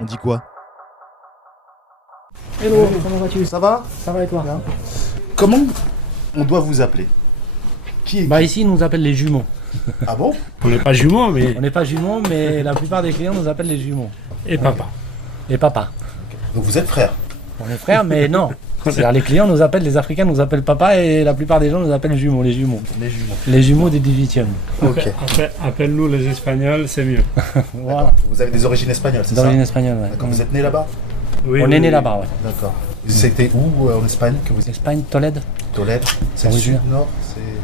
On dit quoi? Hello, comment vas-tu? Ça va? Ça va et toi? Bien. Comment on doit vous appeler? Qui est Bah qui? ici, ils nous appellent les jumeaux. Ah bon? On n'est pas jumeaux, mais... On n'est pas jumeaux, mais la plupart des clients nous appellent les jumeaux. Et papa. Et papa. Donc vous êtes frères? On est frères, mais non. C'est-à-dire les clients nous appellent, les Africains nous appellent papa et la plupart des gens nous appellent jumeaux, les jumeaux. Les jumeaux. Les jumeaux des 18e. Ok. Appelle-nous les Espagnols, c'est mieux. Voilà. D'accord. Vous avez des origines espagnoles, c'est ça? D'origine espagnole, ouais. D'accord. Vous êtes né là-bas? Oui, On est né là-bas, ouais. D'accord. C'était où en Espagne que vous êtes? Espagne, Tolède. Tolède? C'est le Originaire. sud, nord?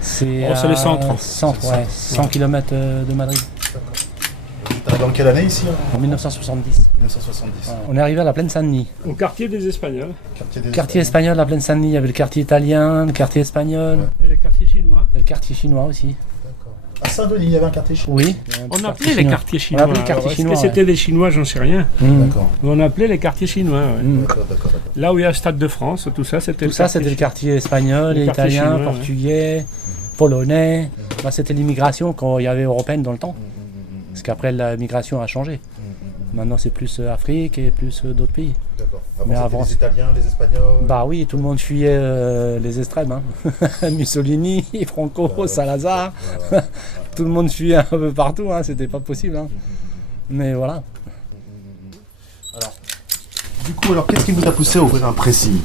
C'est Oh, c'est le centre. Centre, C'est le ouais. 100 km de Madrid. Vous êtes arrivé en quelle année ici? En 1970. 1970. Voilà. On est arrivé à la plaine Saint-Denis. Au quartier des Espagnols. Quartier des Quartier espagnol, la plaine Saint-Denis. Il y avait le quartier italien, le quartier espagnol, Ouais. Et le quartier chinois. et le quartier chinois aussi. D'accord. À Saint-Denis, il y avait un quartier chinois? Oui. On appelait les quartiers On chinois. appelait les quartiers Alors, chinois, est-ce que c'était des Chinois, j'en sais rien. D'accord. Mais on appelait les quartiers chinois. Ouais. D'accord, d'accord. Là où il y a le Stade de France, tout ça, c'était Tout ça, c'était le quartier espagnol, Le quartier italien, chinois, ouais. portugais, polonais. Bah, c'était l'immigration quand il y avait européenne dans le temps. Parce qu'après, la migration a changé. Maintenant, c'est plus Afrique et plus d'autres pays. D'accord. Mais Avant, avant, c'était les Italiens, les Espagnols. Bah oui, tout le monde fuyait les extrêmes. Hein. Mussolini, Franco, Salazar. Tout le monde fuyait un peu partout. Hein. C'était pas possible. Hein. Mais voilà. Alors, qu'est-ce qui vous a poussé à ouvrir un pressing?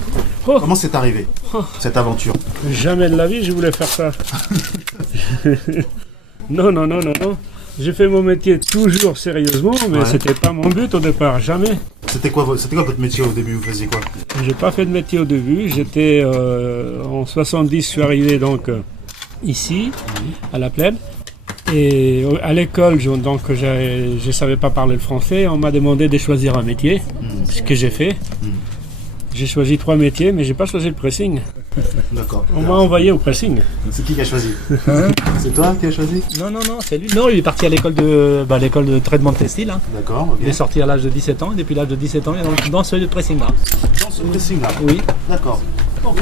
Oh. Comment c'est arrivé, cette aventure? Jamais de la vie, je voulais faire ça. Non. J'ai fait mon métier toujours sérieusement, mais Ouais. c'était pas mon but au départ, jamais. C'était quoi votre métier au début? Vous faisiez quoi? J'ai pas fait de métier au début. J'étais en 70, je suis arrivé donc ici, à la Plaine. Et à l'école, je savais pas parler le français. On m'a demandé de choisir un métier, ce que j'ai fait. J'ai choisi 3 métiers, mais j'ai pas choisi le pressing. D'accord. On m'a envoyé au pressing. C'est qui a choisi? C'est toi qui as choisi? Non, c'est lui. Non, il est parti à l'école de traitement de textile. Hein. D'accord, ok. Il est sorti à l'âge de 17 ans. Et depuis l'âge de 17 ans, il est dans ce pressing-là. Dans ce pressing-là? Oui. D'accord. Ok.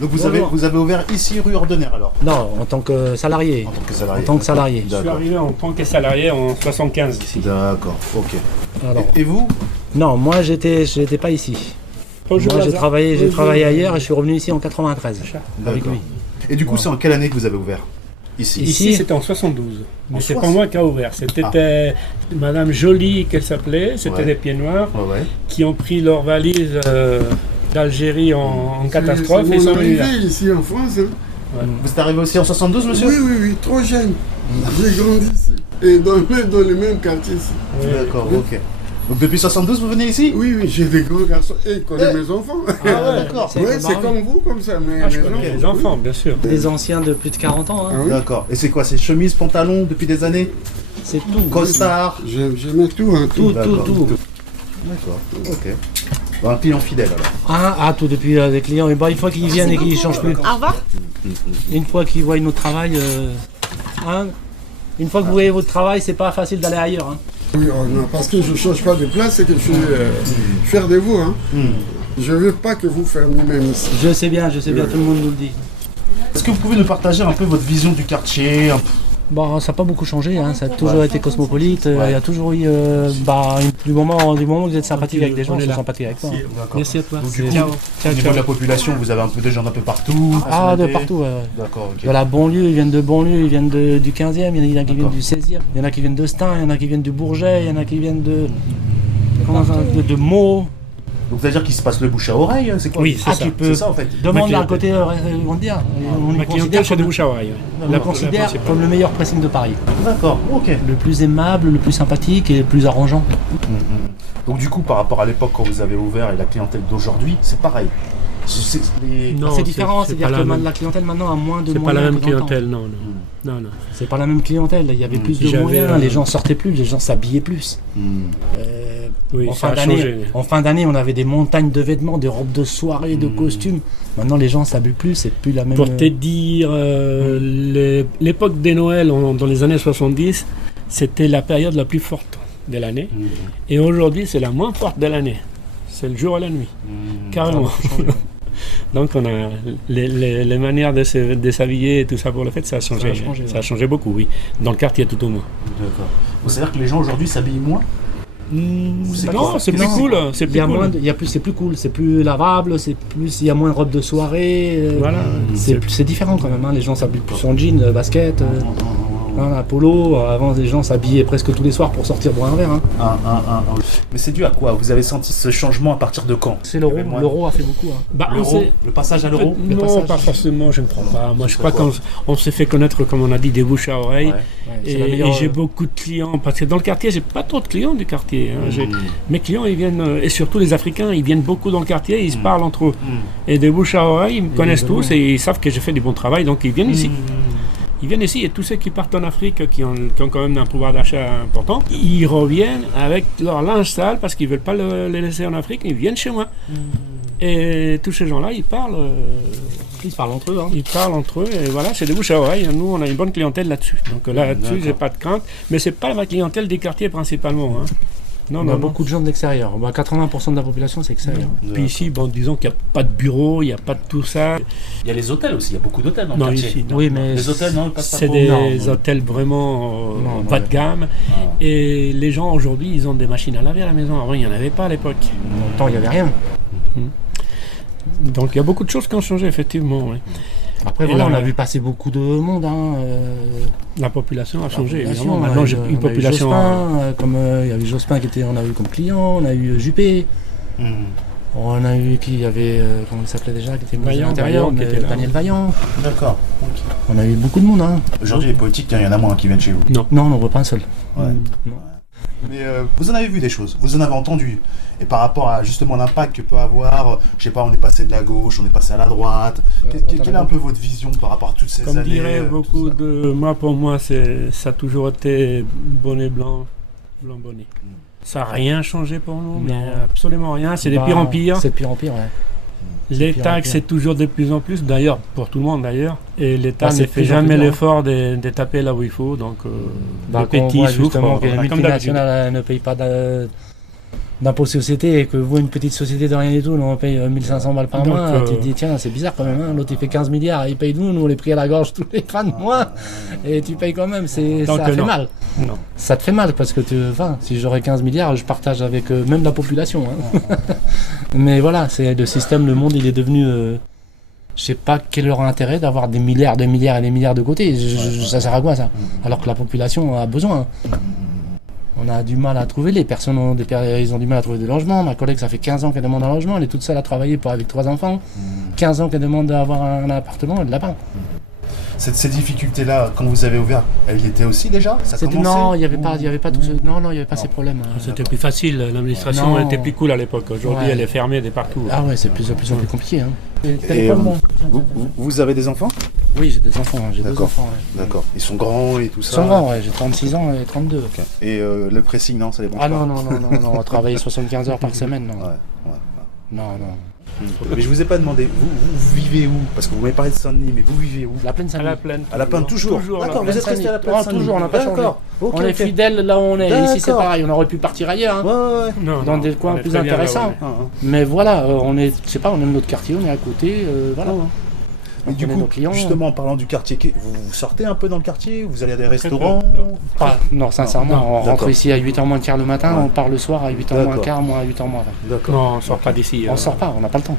Donc vous Bonjour. avez ouvert ici, rue Ordener alors? Non, en tant que salarié. En tant que salarié? En tant que salarié. Je suis D'accord. arrivé en tant que salarié en 75 ici. D'accord, ok. Alors, Et vous? non, moi, j'étais pas ici. Bonjour, Moi, j'ai Lazare. travaillé Bonjour. ailleurs et je suis revenu ici en 93 avec D'accord. lui. Et du coup, c'est en quelle année que vous avez ouvert? Ici? Ici, c'était en 72. Mais c'est pas 60. moi qui a ouvert. C'était Madame Jolie, qu'elle s'appelait. C'était Ouais. des pieds noirs Ouais. qui ont pris leurs valises d'Algérie en catastrophe C'est et sont mon venus là. arrivée ici en France. Hein. Vous êtes arrivé aussi en 72, monsieur? Oui, trop jeune. J'ai grandi ici. Et dans le même quartier ici. D'accord, ok. Donc depuis 72, vous venez ici? Oui, j'ai des grands garçons et ils connaissent mes enfants. Ah, d'accord. Oui, c'est comme vous, comme ça. Mais Ah, je mes connais les enfants, bien sûr. Des anciens de plus de 40 ans. Hein. Ah oui. D'accord. Et c'est quoi? C'est chemise, pantalon depuis des années? C'est tout. Costard? J'aimais tout, hein, tout. D'accord. Tout. D'accord, ok. Bon, un client fidèle alors. Tout depuis des clients. Et bah, une fois qu'ils viennent et qu'ils ne changent plus. Au revoir. Une fois qu'ils voient notre travail. Une fois que vous voyez votre travail, c'est pas facile d'aller ailleurs. Hein. Oui, non, parce que je ne change pas de place, c'est que je suis fier de vous. Hein. Je ne veux pas que vous fermiez même ici. Je sais bien, tout le monde nous le dit. Est-ce que vous pouvez nous partager un peu votre vision du quartier? Bon, ça n'a pas beaucoup changé, hein. Ça a toujours été cosmopolite. Il y a toujours eu, du moment où vous êtes sympathique avec des gens, je suis sympathique avec toi. Hein. D'accord. Merci à toi. Donc, du coup, Ciao. au niveau de la population, vous avez un peu des gens d'un peu partout? De partout. Ouais. D'accord, ok. De la banlieue, ils viennent de banlieue, ils viennent du 15e, il y en a qui viennent du 16e, il y en a qui viennent de Stein, il y en a qui viennent du Bourget, il y en a qui viennent de Meaux. Donc c'est-à-dire qu'il se passe le bouche à oreille, c'est quoi? Oui, c'est ça. Tu peux C'est ça en fait. demander Ma à côté, ils vont te dire. On Ma le clientèle, c'est de bouche à oreille. on le considère comme le meilleur pressing de Paris. D'accord, ok. Le plus aimable, le plus sympathique et le plus arrangeant. Donc du coup, par rapport à l'époque quand vous avez ouvert et la clientèle d'aujourd'hui, c'est pareil. Non, C'est différent, c'est-à-dire pas que la même- la clientèle maintenant a moins de C'est pas moyens la même que dans le temps. clientèle, non. C'est pas la même clientèle, il y avait plus de J'avais, moyens, les gens sortaient plus, les gens s'habillaient plus. Oui, En ça a fin changé. d'année, en fin d'année, on avait des montagnes de vêtements, des robes de soirée, de costumes. Maintenant, les gens s'habillent plus, c'est plus la même. Pour te dire, l'époque des Noëls dans les années 70, c'était la période la plus forte de l'année. Et aujourd'hui, c'est la moins forte de l'année. C'est le jour et la nuit. Carrément. Donc on a les manières de s'habiller et tout ça pour le fait, ça a changé. Ça a changé beaucoup, oui. Dans le quartier tout au moins. D'accord. C'est-à-dire que les gens aujourd'hui s'habillent moins? Non, c'est plus cool. C'est Il y plus a cool. moins, il y a plus, c'est plus cool, c'est plus lavable, c'est plus, il y a moins de robes de soirée. Voilà. C'est différent quand même. Hein. Les gens s'habillent plus en jean, basket, polo. Avant, les gens s'habillaient presque tous les soirs pour sortir boire un verre. Hein. Mais c'est dû à quoi? Vous avez senti ce changement à partir de quand? C'est l'euro. Il y avait moins- L'euro a fait beaucoup. Hein. Bah, on L'euro, s'est- le passage à l'euro? le Non, passage. pas forcément, je ne crois pas. Moi, je crois quoi qu'on s'est fait connaître, comme on a dit, des bouches à oreille. Ouais. Ouais, c'est Et, la meilleure, et j'ai beaucoup de clients, parce que dans le quartier, j'ai pas trop de clients du quartier. Hein. Mes clients, ils viennent, et surtout les Africains, ils viennent beaucoup dans le quartier, ils se parlent entre eux. Et des bouches à oreille, ils me connaissent tous et ils savent que j'ai fait du bon travail, donc ils viennent ici. Ils viennent ici et tous ceux qui partent en Afrique, qui ont quand même un pouvoir d'achat important, ils reviennent avec leur linge sale parce qu'ils ne veulent pas les laisser en Afrique, ils viennent chez moi. Et tous ces gens-là, ils parlent entre eux. Hein. Ils parlent entre eux et voilà, c'est des bouches à oreille. Nous, on a une bonne clientèle là-dessus. Donc là-dessus, j'ai pas de crainte. Mais c'est pas ma clientèle des quartiers principalement. Hein. Non, On a beaucoup de gens de l'extérieur. Bah, 80% de la population, c'est extérieur. Puis ici, bon, disons qu'il n'y a pas de bureau, il n'y a pas de tout ça. Il y a les hôtels aussi, il y a beaucoup d'hôtels dans le Non, quartier. ici, non. Oui, mais Les hôtels, non, ils passent pas C'est trop. des Non. hôtels vraiment Non, bas non. de gamme. Et les gens aujourd'hui, ils ont des machines à laver à la maison. Avant, il n'y en avait pas à l'époque. longtemps, il n'y avait rien. Donc il y a beaucoup de choses qui ont changé, effectivement. Oui. Après, Et voilà, là, on a vu passer beaucoup de monde. Hein, La population a changé, population, évidemment. Maintenant, j'ai on a une eu population. Jospin, comme il y avait Jospin qui était, on a eu comme client, on a eu Juppé, on a eu qui il y avait, comment il s'appelait déjà, qui était ministre de Vaillant, l'Intérieur, Vaillant qui était là. Daniel Vaillant. D'accord. On a eu beaucoup de monde. Hein. Aujourd'hui, les politiques, il y en a moins qui viennent chez vous. Non, on n'en voit pas un seul. Ouais. Non. Mais vous en avez vu des choses, vous en avez entendu. Et par rapport à justement l'impact que peut avoir, je sais pas, on est passé de la gauche, on est passé à la droite. Quelle est un peu votre vision par rapport à toutes ces Comme années dirait beaucoup tout ça de moi, pour moi, ça a toujours été bonnet blanc, blanc bonnet. Ça n'a rien changé pour nous, mais absolument rien. C'est de pire en pire. C'est de pire en pire, ouais. Les pire en taxes, pire. c'est toujours de plus en plus, d'ailleurs, pour tout le monde d'ailleurs. Et l'État c'est ne de fait plus en jamais plus dur, hein. l'effort de taper là où il faut. Donc, Bah, le quand on petit voit souffre, justement que les comme d'habitude. multinationales ne payent pas d'impôts société et que vous, une petite société de rien du tout, on paye 1500 balles par Donc, mois, tu te dis tiens, c'est bizarre quand même, hein. L'autre il fait 15 milliards, il paye nous on les pris à la gorge tous les fins de mois et tu payes quand même, ça Donc, fait non. mal. Non. Ça te fait mal parce que si j'aurais 15 milliards, je partage avec même la population. Hein. Mais voilà, c'est le système, le monde il est devenu. Je sais pas quel est leur intérêt d'avoir des milliards, des milliards et des milliards de côté. Ça sert à quoi ça? Alors que la population a besoin. On a du mal à trouver, les personnes ils ont du mal à trouver des logements. Ma collègue, ça fait 15 ans qu'elle demande un logement, elle est toute seule à travailler avec 3 enfants. 15 ans qu'elle demande d'avoir un appartement, elle l'a pas. Ces difficultés-là, quand vous avez ouvert, elles y étaient aussi déjà? Ça Non, commençait il n'y avait pas tout ce... Non, il n'y avait pas ces problèmes. hein. C'était plus facile, l'administration Non. était plus cool à l'époque. Aujourd'hui, Ouais. elle est fermée de partout. Ah ouais, c'est de plus en plus compliqué. Hein. Et, vous avez des enfants? Oui, j'ai des enfants, j'ai 2 D'accord. enfants. Ouais. D'accord. Ils sont grands et tout Ils ça? sont grands, ouais, j'ai 36 ans et 32. Ok. Et le pressing, non, ça les branche Ah pas? non, on va travailler 75 heures par semaine, non. Ouais. Non. Mais je vous ai pas demandé, vous vivez où? Parce que vous m'avez parlé de Saint-Denis, mais vous vivez où? La plaine À Saint-Denis. la plaine. À la Plaine toujours? Toujours à la D'accord, plaine. vous êtes resté à la Plaine Saint-Denis? Toujours, on n'a pas changé. D'accord. Ok, On est ok. fidèles là où on est. Ici c'est D'accord. pareil, on aurait pu partir ailleurs, hein. Ouais. Non, Dans non, des coins on est plus très bien là où intéressants. on est. Mais voilà, on aime notre quartier, on est à côté, voilà. Mais On du connaît coup, nos clients. justement, en parlant du quartier, vous sortez un peu dans le quartier? Vous allez à des peu. restaurants? Non, sincèrement, Non, on rentre d'accord. ici à 8h moins le quart le matin, Ouais. on part le soir à 8h moins le D'accord. quart, moi à 8h moins 20. D'accord. Non, on ne sort pas d'ici. On sort pas, on n'a pas le temps.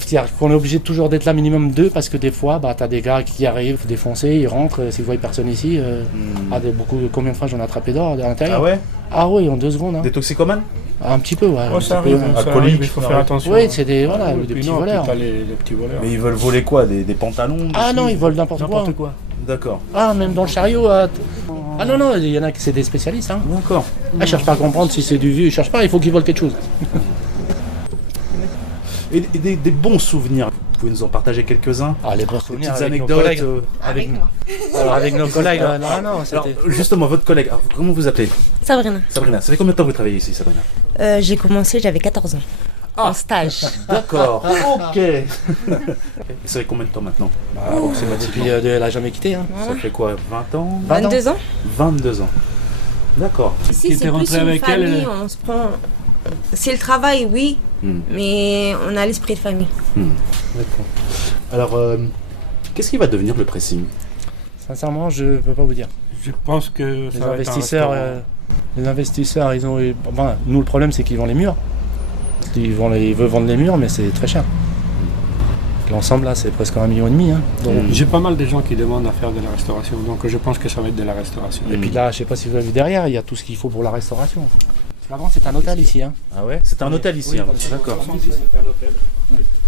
C'est-à-dire qu'on est obligé toujours d'être là minimum 2 parce que des fois, t'as des gars qui arrivent défoncés, ils rentrent, s'ils voient personne ici. Combien de fois j'en ai attrapé d'or à l'intérieur? Ah ouais? Ah oui, en 2 secondes. Hein. Des toxicomanes? Un petit peu, ouais. Oh, un ça petit peu, arrive, hein. ça alcoolique, arrive, il faut ça faire arrive. attention. Oui, c'est des, Ah, des puis petits non, puis voleurs. t'as les petits voleurs. Mais ils veulent voler quoi? Des pantalons? des Ah non, choses ils volent n'importe quoi. N'importe quoi. D'accord. Ah, même dans le chariot. Ah non, il y en a qui c'est des spécialistes. Hein. D'accord. Ah, ils cherchent pas à comprendre si c'est du vieux, ils cherchent pas, il faut qu'ils volent quelque chose. Et des bons souvenirs, vous pouvez nous en partager quelques-uns? Ah, les bons Des souvenirs petites avec nos anecdotes collègues. avec Alors, avec nos collègues, non, Alors, c'était... justement, votre collègue, alors, comment vous appelez? Sabrina. Sabrina, ça fait combien de temps que vous travaillez ici, Sabrina? J'ai commencé, j'avais 14 ans. En stage. D'accord, ok. Ça fait combien de temps maintenant? Depuis, elle a jamais quitté. Hein. Ça fait quoi, 20 ans? 22 ans. 22 ans. D'accord. Ici, Qui c'est était plus rentré une avec famille, elle, on se prend... C'est le travail, oui, mais on a l'esprit de famille. D'accord. Alors, qu'est-ce qui va devenir le pressing? Sincèrement, je peux pas vous dire. Je pense que Les ça va être un investisseurs, restaurant. Les investisseurs, ils ont eu... Enfin, nous, le problème, c'est qu'ils vendent les murs. Ils veulent vendre les murs, mais c'est très cher. L'ensemble, là, c'est presque 1,5 million. Hein. Donc, J'ai pas mal de gens qui demandent à faire de la restauration, donc je pense que ça va être de la restauration. Et puis là, je sais pas si vous avez vu derrière, il y a tout ce qu'il faut pour la restauration. Flagrant, c'est un hôtel ici. Hein. Ah ouais, c'est un hôtel ici, hein. D'accord. C'est un hôtel.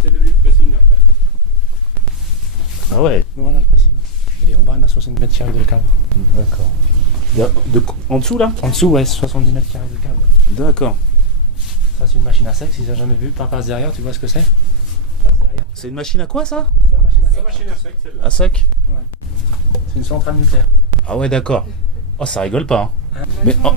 C'est devenu le pressing après. Ah ouais, Voilà le pressing. Et en bas, on a 70 mètres carrés de cave. d'accord. En dessous là? En dessous, ouais, 70 mètres carrés de cave. D'accord. Ça, c'est une machine à sec, si tu n'as jamais vu. Passe derrière, tu vois ce que c'est? Passe derrière. C'est une machine à quoi ça? C'est la machine à La sec. machine à sec, celle-là. À sec? C'est une centrale nucléaire. Ah ouais, d'accord. Oh, ça rigole pas. Hein. Mais oh,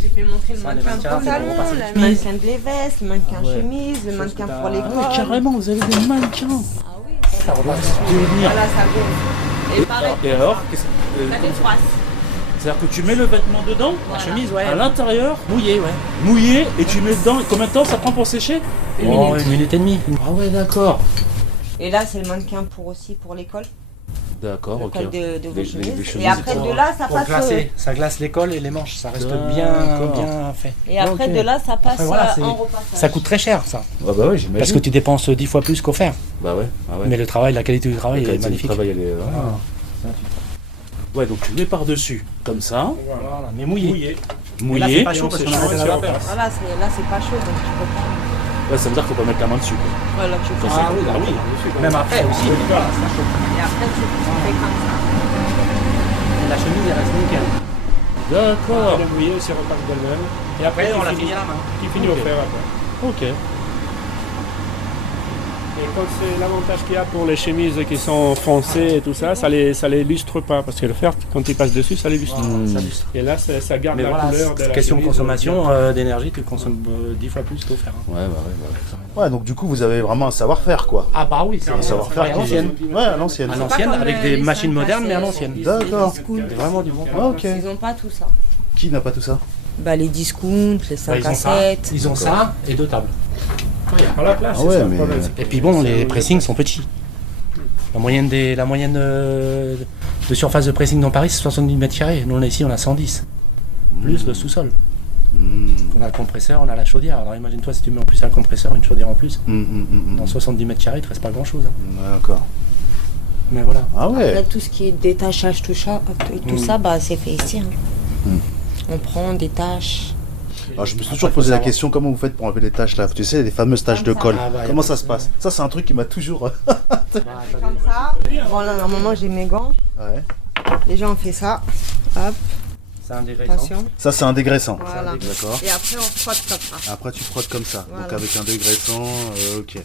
J'ai fait montrer le Ça, les mannequin mannequins, pour le c'est salon, pour passer le les mannequin de les vestes, le mannequin Ah ouais. chemise, le mannequin que pour t'as- l'école. ah ouais, carrément, vous avez des mannequins. Ah oui, Ça repasse. voilà, ça gonfle. Et pareil, Et alors, ça fait froisse. c'est-à-dire que tu mets le vêtement dedans, La chemise, ouais. à l'intérieur, Mouillé, ouais. mouillé, et tu mets dedans. Et combien de temps ça prend pour sécher? Une minute et demie. Ah ouais, d'accord. Et là, c'est le mannequin pour l'école. D'accord, Le ok. col de vos Les chemises. chemises Et après, pour- de là, ça Pour passe. glacer. Ça glace l'école et les manches. Ça reste bien fait. Et après, Ok. de là, ça passe Après, voilà, c'est- en repassage. Ça coûte très cher, ça. Ah bah ouais, j'imagine. Parce que tu dépenses 10 fois plus qu'au fer. Bah ouais, ah ouais. Mais le travail, la qualité du travail La est qualité du magnifique. travail, elle est... Ouais, donc tu mets par-dessus, comme ça, Voilà, mais mouillé. Mais là, mouillé. c'est pas chaud parce qu'on a arrêté la vapeur. Voilà, là, c'est pas chaud, donc tu peux pas. Ouais, ça veut dire qu'il faut pas mettre la main dessus. Quoi. Ouais, là, tu fais Ah ça. oui, bah oui. Même après aussi. Voilà, ça chauffe. Et après, tu fais comme ça. Et la chemise, elle reste nickel. D'accord. Le mouillé, c'est repasse d'elle-même. Et après, Après, on tu l'a finis- fini à la main. tu finis au fer après. Ok. Et quand c'est l'avantage qu'il y a pour les chemises qui sont foncées et tout ça, ça les lustre pas. Parce que le fer, quand il passe dessus, ça les lustre. Ça lustre. Et là, ça garde Mais la voilà, couleur de la question de chemise. consommation d'énergie, tu consommes 10 fois plus qu'au fer. hein. Ouais, bah ouais. Ouais, donc du coup, vous avez vraiment un savoir-faire, quoi. Ah bah oui, c'est Un savoir-faire à l'ancienne. Ouais, à l'ancienne. À l'ancienne, comme, avec des les machines cinq modernes, mais à passes, l'ancienne. D'accord. C'est vraiment du bon. Ah, ok. Ils ont pas tout ça. Qui n'a pas tout ça? Bah, les discounts, les 5 à 7. Ils ont ça et 2 tables. Pas la place, Ah c'est ouais, ça le mais- problème. Et puis bon, les pressings sont petits. La moyenne de surface de pressing dans Paris, c'est 70 mètres carrés. Nous, on est ici, on a 110. Plus le sous-sol. On a le compresseur, on a la chaudière. Alors imagine-toi si tu mets en plus un compresseur, une chaudière en plus. Dans 70 mètres carrés, il te reste pas grand-chose. hein. D'accord. Mais voilà. Ah ouais. Après, tout ce qui est détachage, tout ça, bah, c'est fait ici. hein. On prend, on détache. Alors, je me suis toujours posé la question, comment vous faites pour enlever les taches là? Tu sais, les fameuses taches de colle. Ah bah, Comment ça se passe? Ça, c'est un truc qui m'a toujours... Comme ça. Bon, là, normalement, j'ai mes gants. Ouais. Déjà, on fait ça. Hop, C'est un dégraissant. attention. Ça, c'est un dégraissant. Voilà. D'accord. Et après, on frotte comme ça. Après, tu frottes comme ça. Donc, Voilà. avec un dégraissant, ok.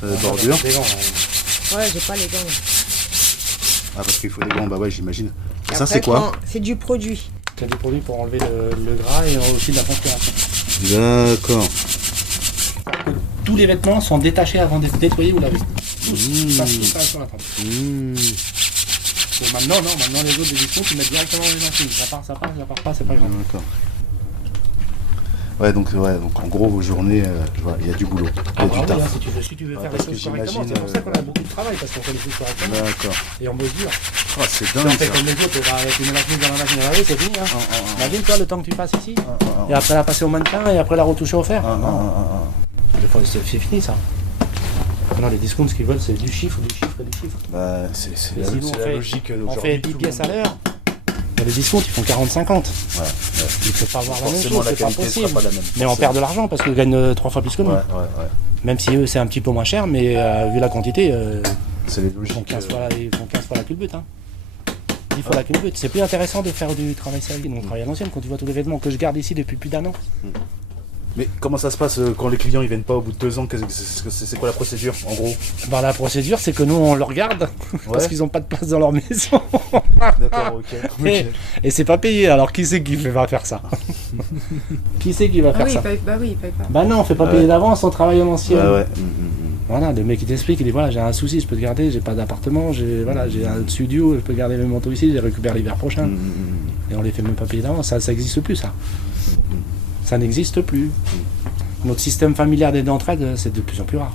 C'est des bordures. Des gants, ouais. Ouais, j'ai pas les gants. Ah, parce qu'il faut des gants, bah ouais, j'imagine. Et Ça, après, c'est quoi? c'est du produit. Il y a des produits pour enlever le gras et aussi de la transpiration. D'accord. Tous les vêtements sont détachés avant d'être nettoyés ou lavés. Ça, tout ça sur la table. Bon, maintenant les autres des discours, tu mets directement dans les machines. Ça part pas, c'est pas grave. D'accord. Ouais, donc en gros, vos journées, je vois, il y a du boulot. Il y a du oui, taf. hein, si tu veux faire les parce que choses correctement, j'imagine, c'est pour ça qu'on a beaucoup de travail, parce qu'on fait les choses correctement. D'accord. Et on bosse dur. Ah, c'est Si on dingue fait ça. comme les autres, bah, tu mets la chemise dans la machine à laver, c'est fini. Hein. Imagine toi le temps que tu passes ici, et après la passer au mannequin, et après la retoucher au fer. Des fois, c'est fini ça. Non, les discounts, ce qu'ils veulent, c'est du chiffre, du chiffre et du chiffre. Bah, c'est Et la, sinon, c'est la logique on d'aujourd'hui. fait 10 tout le pièces à monde- l'heure. Les discounts, ils font 40-50. Ouais, Il ne faut pas avoir la même forcément, chose, la c'est pas qualité possible. sera pas la même. Mais on perd de l'argent parce qu'ils gagnent 3 fois plus que nous. Ouais. Même si eux, c'est un petit peu moins cher, mais vu la quantité, C'est les ils font logiques. 15 fois la culbute. Hein. 10 fois la culbute. C'est plus intéressant de faire du travail sérieux. On travaille à l'ancienne quand tu vois tous les vêtements que je garde ici depuis plus d'1 an. Mais comment ça se passe quand les clients ils viennent pas au bout de 2 ans? C'est quoi la procédure en gros? Bah, la procédure, c'est que nous, on le regarde parce Ouais. qu'ils n'ont pas de place dans leur maison. D'accord, ok. Et c'est pas payé. Alors, qui c'est qui va faire ça? Qui c'est qui va faire ça? il paye pas. Bah non, on fait pas payer d'avance, on travaille à l'ancienne. Ouais. Voilà, le mec il t'explique, il dit voilà, j'ai un souci, je peux te garder, j'ai pas d'appartement, j'ai un studio, je peux garder le manteau ici, je les récupère l'hiver prochain. Et on les fait même pas payer d'avance, ça existe plus ça. Ça n'existe plus. Notre système familial d'aide d'entraide, c'est de plus en plus rare.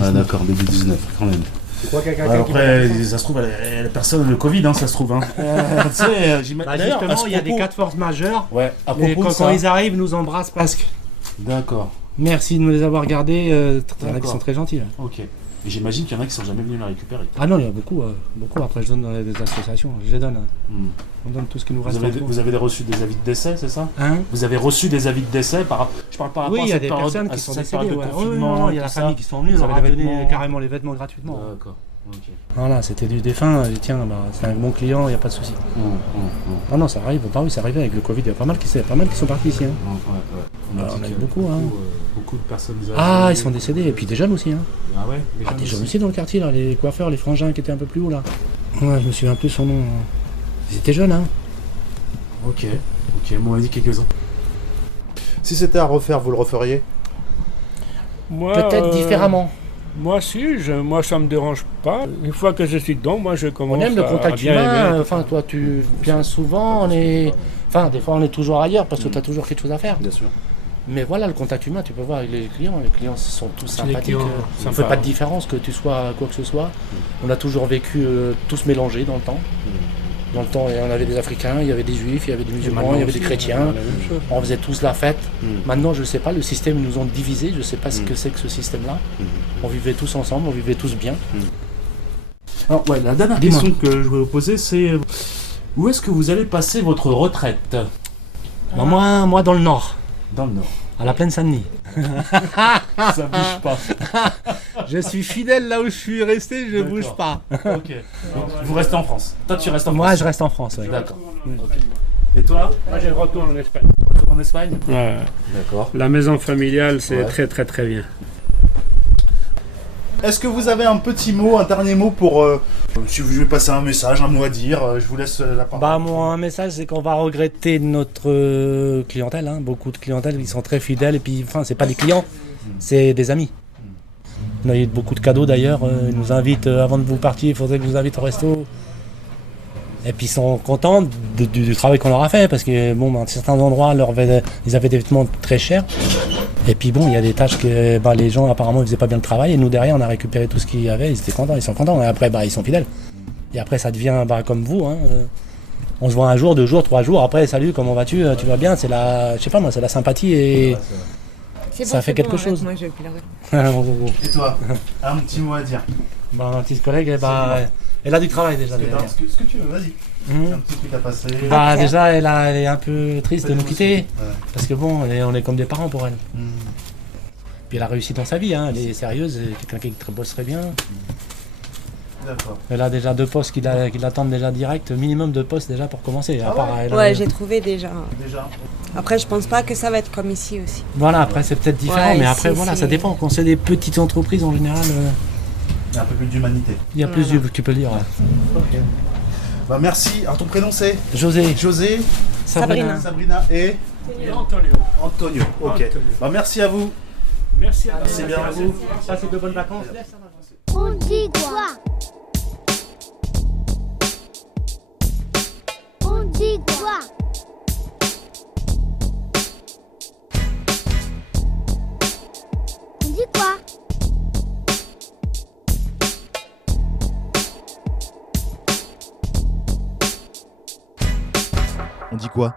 Ah d'accord, 2019 quand même. Tu crois qu'il y a Ouais, quelqu'un qui va après, faire ça? ça se trouve, elle a personne le Covid, hein, ça se trouve. Hein. Tu sais, Bah, d'ailleurs, à justement, ce il y a des propos- cas de force majeure. Ouais, à Mais propos de quand ça. ils arrivent, ils nous embrassent presque. D'accord, Merci de nous les avoir gardés. Il y en a qui D'accord. sont très gentils. Là. ok. Et j'imagine qu'il y en a qui sont jamais venus la récupérer. Ah non, il y a beaucoup. Beaucoup. Après, je donne dans des associations. Je les donne. Hein. Hmm. On donne tout ce qui nous Vous reste. avez reçu des avis de décès, c'est ça? Hein? Vous avez reçu des avis de décès je parle par rapport Oui, à il y a cette des période, personnes à qui sont cette décédées. période de Ouais. Oui, confinement, non, il y a tout la ça. famille qui sont venus, Vous on leur a avez les donné vêtements. carrément les vêtements gratuitement. D'accord, ok. Voilà, c'était du défunt. Et tiens, bah, c'est un bon client, il n'y a pas de souci. Ah non, ça arrive. Bah oui, ça arrive avec le Covid. Il y a pas mal qui sont partis ici. Hein. On Ah, dit on a eu qu'il y beaucoup, hein. beaucoup de personnes âgées. Ah, ils sont décédés. Et puis des jeunes aussi. Hein. Ah ouais, Des jeunes aussi dans le quartier, là, les coiffeurs, les frangins qui étaient un peu plus haut là. Ouais, je me souviens plus son nom. Ils étaient jeunes, hein. Ok, on m'en a dit quelques-uns. Si c'était à refaire, vous le referiez? Moi, Peut-être différemment. Moi, moi, ça me dérange pas. Une fois que je suis dedans, moi, je commence On aime le à contact bien humain. aimer. Enfin, toi, tu viens souvent. Enfin, des fois, on est toujours ailleurs parce que tu as toujours quelque chose à faire. Bien sûr. Mais voilà, le contact humain, tu peux voir avec les clients. Les clients sont tous Les sympathiques. clients On ne sympas. fait pas de différence que tu sois quoi que ce soit. On a toujours vécu tous mélangés dans le temps. Dans le temps, on avait des Africains, il y avait des Juifs, il y avait des musulmans, il y avait des chrétiens. On faisait tous la fête. Maintenant, je ne sais pas, le système, ils nous ont divisés. Je ne sais pas ce que c'est que ce système-là. On vivait tous ensemble, on vivait tous bien. Alors, ouais, la dernière Dis-moi. question que je voulais vous poser, c'est où est-ce que vous allez passer votre retraite? Bah, moi, dans le nord, Dans le Nord. à la plaine Saint-Denis. Ça bouge pas. Je suis fidèle là où je suis resté, je D'accord. bouge pas. Ok. Donc, vous restez en France. Toi, tu restes en Moi, France. je reste en France. Ouais. D'accord. Ok. Et toi, Moi, je retourne en Espagne. retour en Espagne? Ouais. D'accord. La maison familiale, c'est Ouais. très, très, très bien. Est-ce que vous avez un petit mot, un dernier mot pour... si vous voulez passer un message, un mot à dire, je vous laisse la parole. Bah, mon message, c'est qu'on va regretter notre clientèle. Hein. Beaucoup de clientèle qui sont très fidèles. Et puis, enfin, c'est pas des clients, c'est des amis. On a eu beaucoup de cadeaux d'ailleurs. Ils nous invitent, avant de vous partir, il faudrait qu'ils nous invitent au resto. Et puis, ils sont contents du travail qu'on leur a fait. Parce que, bon, dans certains endroits, ils avaient des vêtements très chers. Et puis, bon, il y a des tâches que les gens, apparemment, ils faisaient pas bien le travail. Et nous, derrière, on a récupéré tout ce qu'il y avait. Ils étaient contents, ils sont contents. Et après, ils sont fidèles. Et après, ça devient comme vous. Hein, on se voit un jour, 2 jours, 3 jours. Après, salut, comment vas-tu? Tu vas bien? C'est la, je sais pas moi, c'est la sympathie et C'est Ça fait c'est quelque arrête, chose. Moi, je vais pleurer. Et toi, un petit mot à dire. Ma petite collègue, elle a du travail déjà. derrière. Ce que tu veux, vas-y. Mhm. Un petit truc à passer. Bah, déjà, elle est un peu triste de nous quitter. Ouais. Parce que bon, on est comme des parents pour elle. Hmm. Puis elle a réussi dans sa vie, hein. Elle est sérieuse, c'est quelqu'un qui bosse très bien. D'accord. Elle a déjà 2 postes qui l'attendent déjà direct, minimum 2 postes déjà pour commencer. À part, elle a- Ouais, j'ai trouvé déjà. Déjà. Après, je pense pas que ça va être comme ici aussi. Voilà, après c'est peut-être différent, Ouais, mais après ici, voilà, c'est- ça dépend. Quand c'est des petites entreprises en général, Il y a un peu plus d'humanité. il y a plus Voilà. tu peux le dire. Ouais. Bah merci. Alors ton prénom c'est José, José, Sabrina. Sabrina et Antonio. Antonio. Ok. Antonio. Bah merci à vous. Merci à Merci bien à vous. passez de bonnes vacances. On dit quoi? On dit quoi? On dit quoi? On dit quoi?